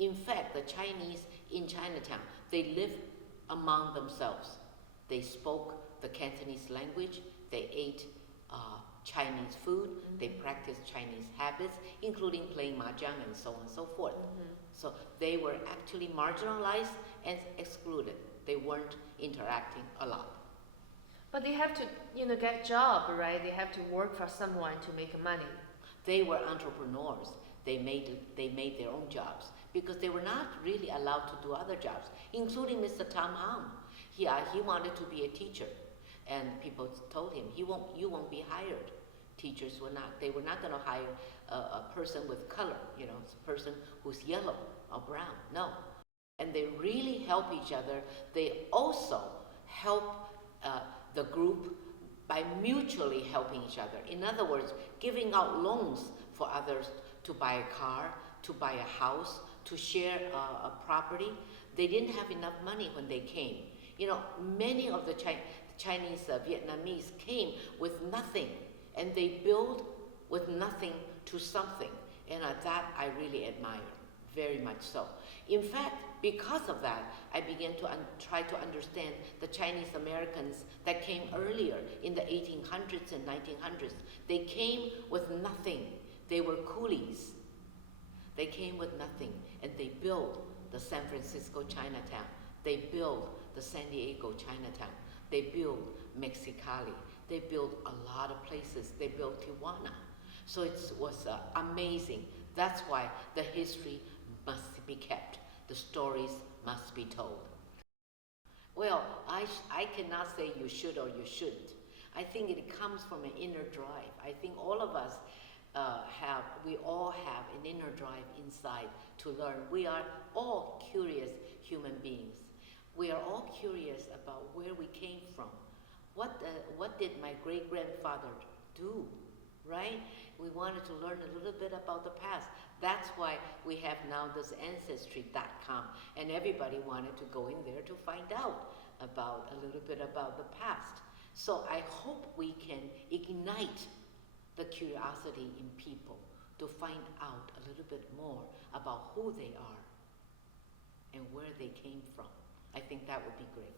In fact, the Chinese in Chinatown, they lived among themselves. They spoke the Cantonese language, they ate Chinese food, they practiced Chinese habits, including playing mahjong and so on and so forth. So they were actually marginalized and excluded. They weren't interacting a lot. But they have to, get a job, right? They have to work for someone to make money. They were entrepreneurs. They made their own jobs because they were not really allowed to do other jobs, including Mr. Tom Hom. He wanted to be a teacher, and people told him, you won't be hired. Teachers were not going to hire a person with color, a person who's yellow or brown. No. And they really help each other. They also help the group by mutually helping each other. In other words, giving out loans for others to buy a car, to buy a house, to share a property. They didn't have enough money when they came. Many of the Chinese Vietnamese came with nothing, and they built with nothing to something. And that I really admire, very much so. In fact, because of that, I began to try to understand the Chinese Americans that came earlier in the 1800s and 1900s. They came with nothing. They were coolies. They came with nothing, and they built the San Francisco Chinatown. They built the San Diego Chinatown. They built Mexicali. They built a lot of places. They built Tijuana. So it was amazing. That's why the history must be kept. The stories must be told. Well, I cannot say you should or you shouldn't. I think it comes from an inner drive. I think all of us we all have an inner drive inside to learn. We are all curious human beings. We are all curious about where we came from. What did my great-grandfather do, right? We wanted to learn a little bit about the past. That's why we have now this Ancestry.com, and everybody wanted to go in there to find out about a little bit about the past. So I hope we can ignite the curiosity in people to find out a little bit more about who they are and where they came from. I think that would be great.